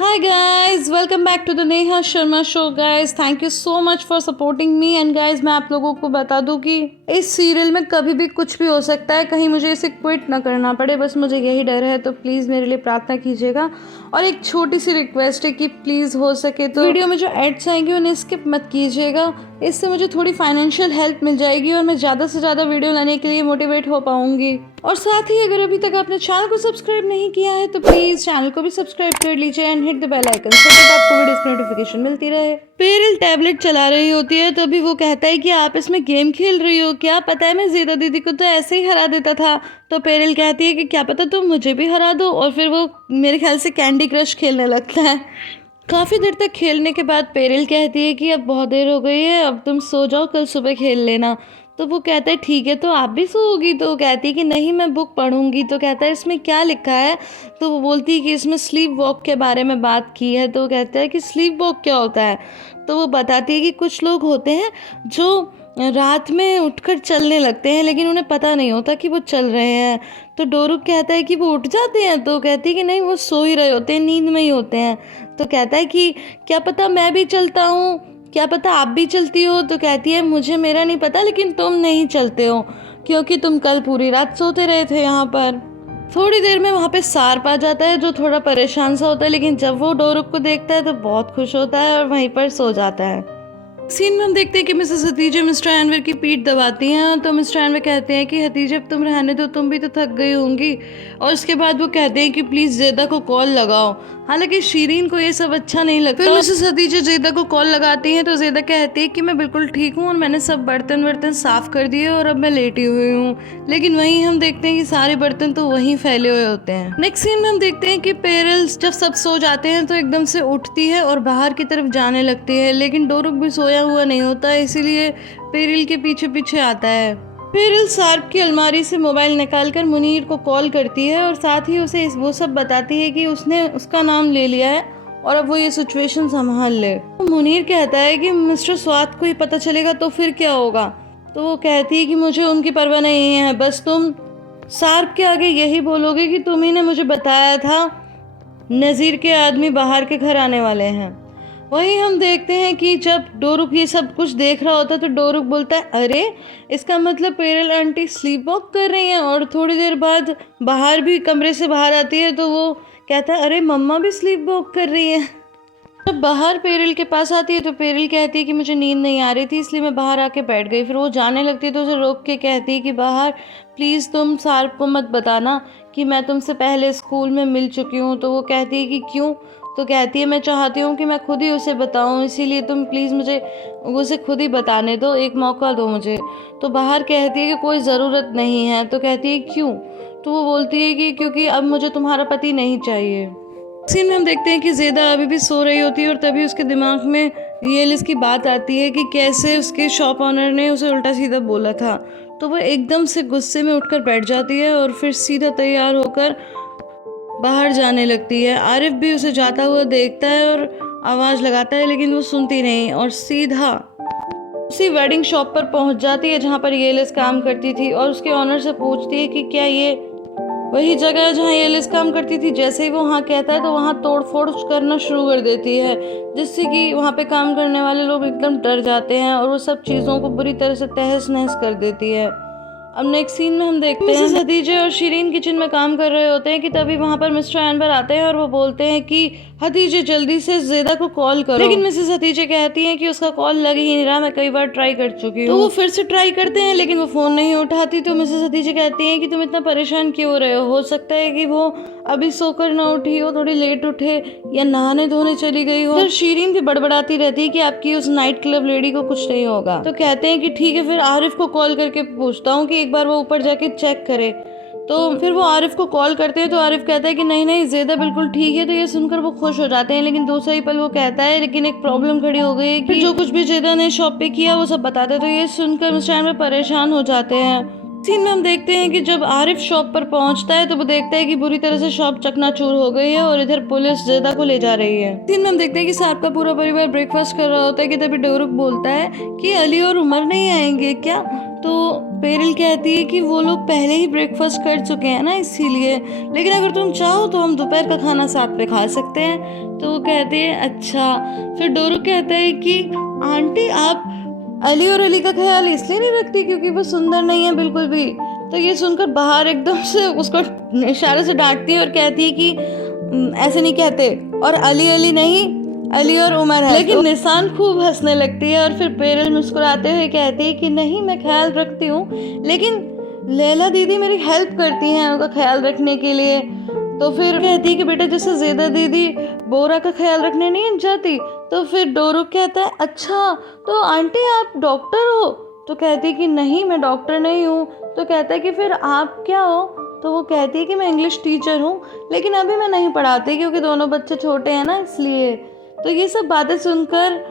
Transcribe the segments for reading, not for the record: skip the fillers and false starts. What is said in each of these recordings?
Hi guys, welcome back to the Neha Sharma show guys. Thank you so much for supporting me and guys मैं आप लोगों को बता दूं कि इस सीरियल में कभी भी कुछ भी हो सकता है, कहीं मुझे इसे क्विट ना करना पड़े, बस मुझे यही डर है। तो प्लीज़ मेरे लिए प्रार्थना कीजिएगा और एक छोटी सी रिक्वेस्ट है कि प्लीज़ हो सके तो वीडियो में जो एड्स आएंगे उन्हें स्किप मत कीजिएगा। इससे मुझे थोड़ी फाइनेंशियल हेल्प मिल जाएगी और मैं ज़्यादा से ज़्यादा वीडियो लाने के लिए मोटिवेट हो पाऊंगी। और साथ ही अगर अभी तक आपने चैनल को सब्सक्राइब नहीं किया है तो प्लीज़ चैनल को भी सब्सक्राइब कर लीजिए and hit the bell icon so that आपको वीडियोस की नोटिफिकेशन मिलती रहे। पेरिल टैबलेट चला रही होती है तभी वो कहता है कि आप इसमें गेम खेल रही हो क्या? पता है मैं ज़ेदा दीदी को तो ऐसे ही हरा देता था। तो पेरिल कहती है कि क्या पता तुम मुझे भी हरा दो, और फिर वो मेरे ख्याल से कैंडी क्रश खेलने लगता है। काफ़ी देर तक खेलने के बाद पेरिल कहती है कि अब बहुत देर हो गई है, अब तुम सो जाओ, कल सुबह खेल लेना। तो वो कहता है ठीक है, तो आप भी सोओगी? तो वो कहती है कि नहीं मैं बुक पढ़ूंगी। तो कहता है इसमें क्या लिखा है? तो वो बोलती है कि इसमें स्लीप वॉक के बारे में बात की है। तो वो कहता है कि स्लीप वॉक क्या होता है? तो वो बताती है कि कुछ लोग होते हैं जो रात में उठकर चलने लगते हैं लेकिन उन्हें पता नहीं होता कि वो चल रहे हैं। तो डोरुक कहता है कि वो उठ जाते हैं। तो कहती है कि नहीं वो सो ही रहे होते हैं, नींद में ही होते हैं। तो कहता है कि क्या पता मैं भी चलता हूँ, क्या पता आप भी चलती हो? तो कहती है मुझे मेरा नहीं पता लेकिन तुम नहीं चलते हो क्योंकि तुम कल पूरी रात सोते रहे थे यहाँ पर। थोड़ी देर में वहाँ पे सार्प आ जाता है जो थोड़ा परेशान सा होता है, लेकिन जब वो डोरुक को देखता है तो बहुत खुश होता है और वहीं पर सो जाता है। सीन में हम देखते हैं कि मिसेस हतीजे मिस्टर एनवर की पीठ दबाती हैं। तो मिस्टर एनवर कहते हैं कि हतीजे अब तुम रहने दो, तुम भी तो थक गई होंगी। और उसके बाद वो कहते हैं कि प्लीज़ जेदा को कॉल लगाओ। हालांकि शीरीन को ये सब अच्छा नहीं लगता। फिर मिसेस हतीजे जेदा को कॉल लगाती हैं तो जेदा कहती है कि मैं बिल्कुल ठीक हूँ और मैंने सब बर्तन वर्तन साफ कर दिए और अब मैं लेटी हुई हूँ। लेकिन वहीं हम देखते हैं कि सारे बर्तन तो वहीं फैले हुए होते हैं। नेक्स्ट सीन में हम देखते हैं कि पेरिल्स जब सब सो जाते हैं तो एकदम से उठती है और बाहर की तरफ जाने लगती है, लेकिन डोरुक भी सोया हुआ नहीं होता, इसीलिए पेरिल के पीछे पीछे आता है। पेरिल सार्प की अलमारी से मोबाइल निकालकर मुनीर को कॉल करती है और साथ ही उसे वो सब बताती है कि उसने उसका नाम ले लिया है और अब वो ये सिचुएशन संभाल ले। तो मुनीर कहता है कि मिस्टर स्वात को ही पता चलेगा तो फिर क्या होगा? तो वो कहती है कि मुझे उनकी परवाह नहीं है, बस तुम सार्प के आगे यही बोलोगे कि तुम्ही ने मुझे बताया था नज़ीर के आदमी बाहर के घर आने वाले हैं। वहीं हम देखते हैं कि जब डोरुक ये सब कुछ देख रहा होता है तो डोरुक बोलता है अरे इसका मतलब पेरिल आंटी स्लीप वॉक कर रही हैं। और थोड़ी देर बाद बाहर भी कमरे से बाहर आती है तो वो कहता है अरे मम्मा भी स्लीप वॉक कर रही है। जब बाहर पेरिल के पास आती है तो पेरिल कहती है कि मुझे नींद नहीं आ रही थी इसलिए मैं बाहर आके बैठ गई। फिर वो जाने लगती है तो उसे रोक के कहती है कि बाहर प्लीज़ तुम सार्प को मत बताना कि मैं तुमसे पहले स्कूल में मिल चुकी हूँ। तो वो कहती है कि क्यों? तो कहती है मैं चाहती हूँ कि मैं खुद ही उसे बताऊँ, इसीलिए तुम प्लीज़ मुझे उसे खुद ही बताने दो, एक मौका दो मुझे। तो बाहर कहती है कि कोई ज़रूरत नहीं है। तो कहती है क्यों? तो वो बोलती है कि क्योंकि अब मुझे तुम्हारा पति नहीं चाहिए। सीन में हम देखते हैं कि जेदा अभी भी सो रही होती है और तभी उसके दिमाग में येलिस की बात आती है कि कैसे उसके शॉप ऑनर ने उसे उल्टा सीधा बोला था। तो वो एकदम से गुस्से में उठकर बैठ जाती है और फिर सीधा तैयार होकर बाहर जाने लगती है। आरिफ भी उसे जाता हुआ देखता है और आवाज़ लगाता है लेकिन वो सुनती नहीं और सीधा उसी वेडिंग शॉप पर पहुंच जाती है जहां पर येलिस काम करती थी और उसके ऑनर से पूछती है कि क्या ये वही जगह है जहाँ येलिस काम करती थी। जैसे ही वो हाँ कहता है तो वहाँ तोड़ फोड़ करना शुरू कर देती है, जिससे कि वहाँ पे काम करने वाले लोग एकदम डर जाते हैं और वो सब चीज़ों को बुरी तरह से तहस नहस कर देती है। अब नेक्स्ट सीन में हम देखते हैं मिसेस हतीजे और शीरीन किचन में काम कर रहे होते हैं कि तभी वहाँ पर मिस्टर एनवर आते हैं और वो बोलते हैं कि हतीजे जल्दी से जेदा को कॉल करो। लेकिन मिसेस हतीजे कहती हैं कि उसका कॉल लग ही नहीं रहा, मैं कई बार ट्राई कर चुकी हूँ। तो वो फिर से ट्राई करते हैं लेकिन वो फ़ोन नहीं उठाती। तो मिसेस हतीजे कहती हैं कि तुम इतना परेशान क्यों हो रहे हो सकता है कि वो अभी सोकर ना उठी हो, थोड़ी लेट उठे या नहाने धोने चली गई हो। फिर शीरीन भी बड़बड़ाती रहती है कि आपकी उस नाइट क्लब लेडी को कुछ नहीं होगा। तो कहते हैं कि ठीक है, फिर आरिफ को कॉल करके पूछता हूँ कि एक बार वो ऊपर जाके चेक करे। तो फिर वो आरिफ को कॉल करते हैं तो आरिफ कहता है कि नहीं नहीं जेदा बिल्कुल ठीक है। तो ये सुनकर वो खुश हो जाते हैं, लेकिन दूसरा ही पल वो कहता है लेकिन एक प्रॉब्लम खड़ी हो गई है कि जो कुछ भी जेदा ने शॉप पे किया वो सब बताते हैं। तो ये सुनकर मिस्टर एनवर परेशान हो जाते हैं। सीन में हम देखते हैं कि जब आरिफ शॉप पर पहुंचता है तो वो देखता है कि बुरी तरह से शॉप चकनाचूर हो गई है और इधर पुलिस जेदा को ले जा रही है। सीन में हम देखते हैं कि सार्प का पूरा परिवार ब्रेकफास्ट कर रहा होता है कि तभी डोरुक बोलता है कि अली और उमर नहीं आएंगे क्या? तो पेरिल कहती है कि वो लोग पहले ही ब्रेकफास्ट कर चुके हैं ना इसीलिए, लेकिन अगर तुम चाहो तो हम दोपहर का खाना साथ में खा सकते हैं। तो वो कहते हैं अच्छा। फिर डोरू कहता है कि आंटी आप अली और अली का ख्याल इसलिए नहीं रखती क्योंकि वो सुंदर नहीं है बिल्कुल भी। तो ये सुनकर बाहर एकदम से उसको इशारे से डांटती है और कहती है कि ऐसे नहीं कहते, और अली अली नहीं, अली और उमर है। लेकिन निशान खूब हंसने लगती है और फिर पेरिल मुस्कुराते हुए कहती है कि नहीं मैं ख्याल रखती हूँ, लेकिन लैला दीदी मेरी हेल्प करती हैं उसका ख्याल रखने के लिए। तो फिर कहती है कि बेटा जैसे ज़ेदा दीदी बोरा का ख्याल रखने नहीं जाती। तो फिर डोरू कहता है अच्छा तो आंटी आप डॉक्टर हो। तो कहती है कि नहीं मैं डॉक्टर नहीं हूँ। तो कहता है कि फिर आप क्या हो। तो वो कहती है कि मैं इंग्लिश टीचर हूँ, लेकिन अभी मैं नहीं पढ़ाती क्योंकि दोनों बच्चे छोटे हैं ना इसलिए। तो ये सब बातें सुनकर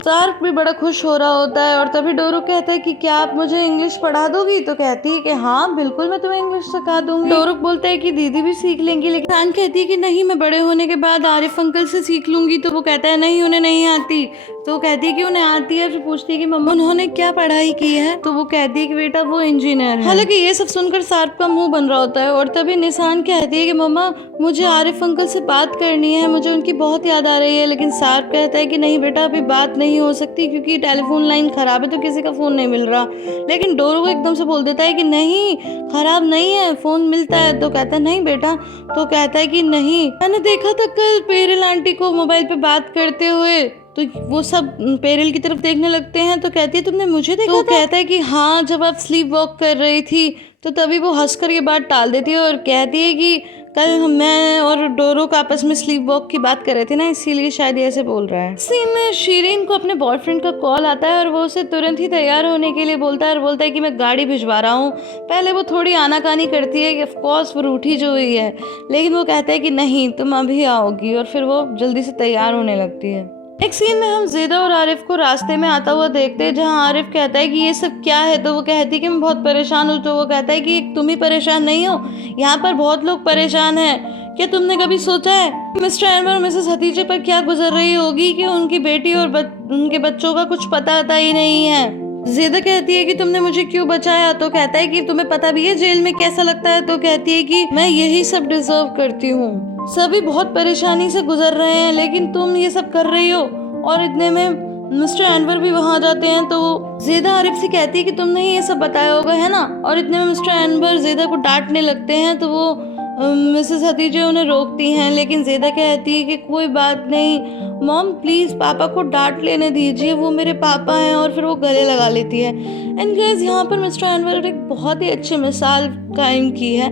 सार्क भी बड़ा खुश हो रहा होता है और तभी डोरू कहता है कि क्या आप मुझे इंग्लिश पढ़ा दोगी। तो कहती है कि हाँ बिल्कुल मैं तुम्हें इंग्लिश सिखा दूंगी। डोरू बोलता है कि दीदी भी सीख लेंगी, लेकिन निशान कहती है कि नहीं मैं बड़े होने के बाद आरिफ अंकल से सीख लूंगी। तो वो कहता है नहीं उन्हें नहीं आती। तो वो कहती है कि उन्हें आती है। फिर पूछती है कि मम्मा उन्होंने क्या पढ़ाई की है। तो वो कहती है कि बेटा वो इंजीनियर है। हालांकि ये सब सुनकर सार्क का मुंह बन रहा होता है और तभी निशान कहती है कि मम्मा मुझे आरिफ अंकल से बात करनी है, मुझे उनकी बहुत याद आ रही है। लेकिन सार्क कहता है कि नहीं बेटा अभी बात नहीं हो सकती क्योंकि टेलीफोन लाइन खराब है तो किसी का फ़ोन नहीं मिल रहा। लेकिन डोरू एकदम से बोल देता है कि नहीं खराब नहीं है, फ़ोन मिलता है। तो कहता है नहीं बेटा। तो कहता है कि नहीं मैंने देखा था कल पेरिल आंटी को मोबाइल पे बात करते हुए। तो वो सब पेरिल की तरफ देखने लगते हैं। तो कहती है तुमने मुझे देखा था? कहता है कि हाँ जब आप स्लीप वॉक कर रही थी। तो तभी वो हंसकर ये बात टाल देती है और कहती है कि कल मैं और डोरू का आपस में स्लीप वॉक की बात कर रहे थे ना इसीलिए शायद ये ऐसे बोल रहा है। सीन में शीरीन को अपने बॉयफ्रेंड का कॉल आता है और वो उसे तुरंत ही तैयार होने के लिए बोलता है और बोलता है कि मैं गाड़ी भिजवा रहा हूँ। पहले वो थोड़ी आनाकानी करती है कि ऑफकोर्स वो रूठी जो हुई है, लेकिन वो कहता है कि नहीं तुम अभी आओगी और फिर वो जल्दी से तैयार होने लगती है। एक सीन में हम ज़ेदा और आरिफ को रास्ते में आता हुआ देखते हैं जहाँ आरिफ कहता है कि ये सब क्या है। तो वो कहती है कि मैं बहुत परेशान हूँ। तो वो कहता है कि तुम ही परेशान नहीं हो, यहाँ पर बहुत लोग परेशान हैं। क्या तुमने कभी सोचा है मिस्टर एनवर और मिसेस हतीजे पर क्या गुजर रही होगी कि उनकी बेटी और उनके बच्चों का कुछ पता ही नहीं है। ज़ेदा कहती है कि तुमने मुझे क्यों बचाया। तो कहता है कि तुम्हें पता भी है जेल में कैसा लगता है। तो कहती है कि मैं यही सब डिजर्व करती हूँ, सभी बहुत परेशानी से गुजर रहे हैं लेकिन तुम ये सब कर रही हो। और इतने में मिस्टर एनवर भी वहाँ जाते हैं। तो ज़ेदा आरिफ से कहती है कि तुमने ही ये सब बताया होगा है ना। और इतने में मिस्टर एनवर ज़ेदा को डांटने लगते हैं। तो वो मिसेस हतीजे उन्हें रोकती हैं, लेकिन ज़ेदा कहती है कि कोई बात नहीं मॉम प्लीज़ पापा को डांट लेने दीजिए, वो मेरे पापा हैं। और फिर वो गले लगा लेती है। एंड गाइस यहाँ पर मिस्टर एनवर एक बहुत ही अच्छी मिसाल कायम की है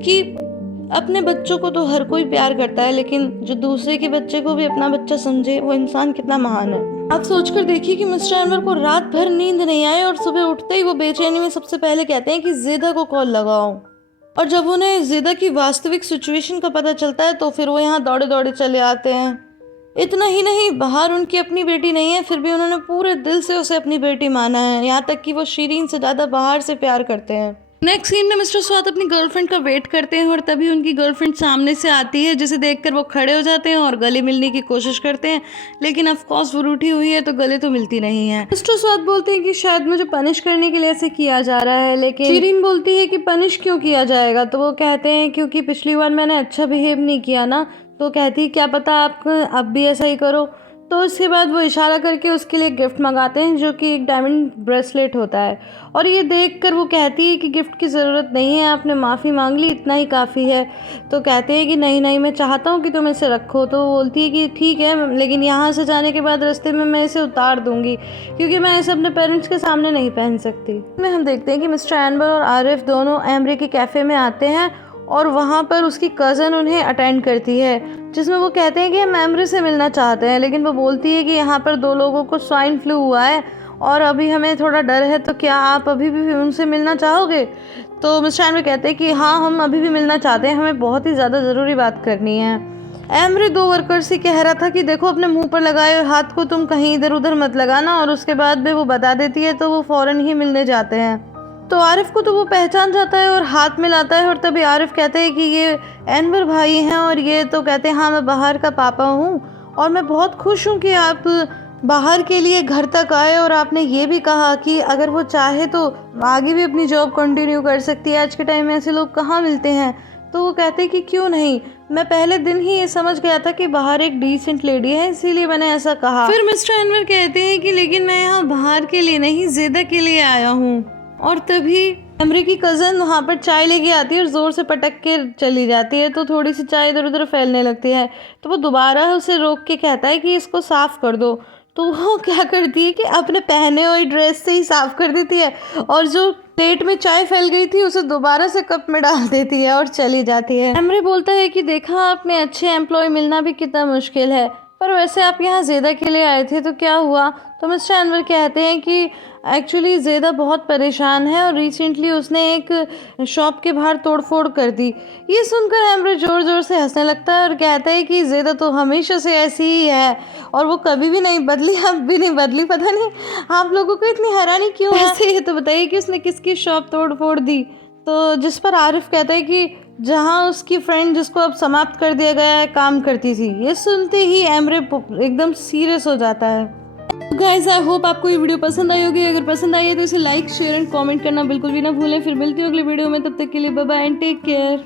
कि अपने बच्चों को तो हर कोई प्यार करता है, लेकिन जो दूसरे के बच्चे को भी अपना बच्चा समझे वो इंसान कितना महान है। आप सोचकर देखिए कि मिस्टर एनवर को रात भर नींद नहीं आए और सुबह उठते ही वो बेचैनी में सबसे पहले कहते हैं कि ज़ेदा को कॉल लगाओ। और जब उन्हें ज़ेदा की वास्तविक सिचुएशन का पता चलता है तो फिर वो यहाँ दौड़े दौड़े चले आते हैं। इतना ही नहीं बाहर उनकी अपनी बेटी नहीं है फिर भी उन्होंने पूरे दिल से उसे अपनी बेटी माना है, यहाँ तक कि वो शीरीन से ज़्यादा बाहर से प्यार करते हैं। नेक्स्ट सीन में मिस्टर स्वात अपनी गर्लफ्रेंड का वेट करते हैं और तभी उनकी गर्लफ्रेंड सामने से आती है, जिसे देखकर वो खड़े हो जाते हैं और गले मिलने की कोशिश करते हैं। लेकिन ऑफ कोर्स वो रूठी हुई है तो गले तो मिलती नहीं है। मिस्टर स्वात बोलते हैं कि शायद मुझे पनिश करने के लिए ऐसे किया जा रहा है, लेकिन शीरीन बोलती है कि पनिश क्यों किया जाएगा। तो वो कहते हैं क्योंकि पिछली बार मैंने अच्छा बिहेव नहीं किया ना। तो कहती है क्या पता आप अब भी ऐसा ही करो। तो उसके बाद वो इशारा करके उसके लिए गिफ्ट मंगाते हैं जो कि एक डायमंड ब्रेसलेट होता है। और ये देखकर वो कहती है कि गिफ्ट की ज़रूरत नहीं है, आपने माफ़ी मांग ली इतना ही काफ़ी है। तो कहते हैं कि नहीं नहीं मैं चाहता हूँ कि तुम इसे रखो। तो वो बोलती है कि ठीक है, लेकिन यहाँ से जाने के बाद रास्ते में मैं इसे उतार दूँगी क्योंकि मैं इसे अपने पेरेंट्स के सामने नहीं पहन सकती। में हम देखते हैं कि मिस्टर एनवर और आरिफ दोनों एमरे के कैफ़े में आते हैं और वहाँ पर उसकी कज़न उन्हें अटेंड करती है, जिसमें वो कहते हैं कि हम एमरे से मिलना चाहते हैं। लेकिन वो बोलती है कि यहाँ पर 2 लोगों को स्वाइन फ्लू हुआ है और अभी हमें थोड़ा डर है, तो क्या आप अभी भी उनसे मिलना चाहोगे। तो मिस्टर एनवर कहते हैं कि हाँ हम अभी भी मिलना चाहते हैं, हमें बहुत ही ज़्यादा ज़रूरी बात करनी है। एमरे 2 वर्कर से कह रहा था कि देखो अपने मुंह पर लगाए हाथ को तुम कहीं इधर उधर मत लगाना, और उसके बाद भी वो बता देती है तो वो फ़ौरन ही मिलने जाते हैं। तो आरिफ को तो वो पहचान जाता है और हाथ मिलाता है और तभी आरिफ कहते हैं कि ये एनवर भाई हैं, और ये तो कहते हैं हाँ मैं बाहर का पापा हूँ और मैं बहुत खुश हूँ कि आप बाहर के लिए घर तक आए और आपने ये भी कहा कि अगर वो चाहे तो आगे भी अपनी जॉब कंटिन्यू कर सकती है। आज के टाइम में ऐसे लोग कहाँ मिलते हैं। तो वो कहते कि क्यों नहीं, मैं पहले दिन ही ये समझ गया था कि बाहर एक डिसेंट लेडी है, इसीलिए मैंने ऐसा कहा। फिर मिस्टर अनवर कहते हैं कि लेकिन मैं यहाँ बाहर के लिए नहीं, ज़ेदा के लिए आया हूँ। और तभी एमरी की कज़न वहाँ पर चाय लेके आती है और ज़ोर से पटक के चली जाती है, तो थोड़ी सी चाय इधर उधर फैलने लगती है। तो वो दोबारा उसे रोक के कहता है कि इसको साफ़ कर दो। तो वो क्या करती है कि अपने पहने हुई ड्रेस से ही साफ़ कर देती है और जो प्लेट में चाय फैल गई थी उसे दोबारा से कप में डाल देती है और चली जाती है। एमरी बोलता है कि देखा आपने, अच्छे एम्प्लॉय मिलना भी कितना मुश्किल है, पर वैसे आप यहाँ ज़ेदा के लिए आए थे तो क्या हुआ। तो मिस्टर अनवर कहते हैं कि एक्चुअली ज़ेदा बहुत परेशान है और रिसेंटली उसने एक शॉप के बाहर तोड़फोड़ कर दी। ये सुनकर एमरे ज़ोर ज़ोर से हंसने लगता है और कहता है कि ज़ेदा तो हमेशा से ऐसी ही है और वो कभी भी नहीं बदली, अब भी नहीं बदली। पता नहीं आप लोगों को इतनी हैरानी क्यों है। ऐसे ये तो बताइए कि उसने किसकी शॉप तोड़ दी। तो जिस पर आरिफ कहता है कि जहाँ उसकी फ्रेंड जिसको अब समाप्त कर दिया गया है काम करती थी। ये सुनते ही एमरे एकदम सीरियस हो जाता है। गाइस आई होप आपको ये वीडियो पसंद आई होगी। अगर पसंद आई है तो इसे लाइक शेयर एंड कमेंट करना बिल्कुल भी ना भूलें। फिर मिलती हूँ अगले वीडियो में, तब तक के लिए bye bye and take care.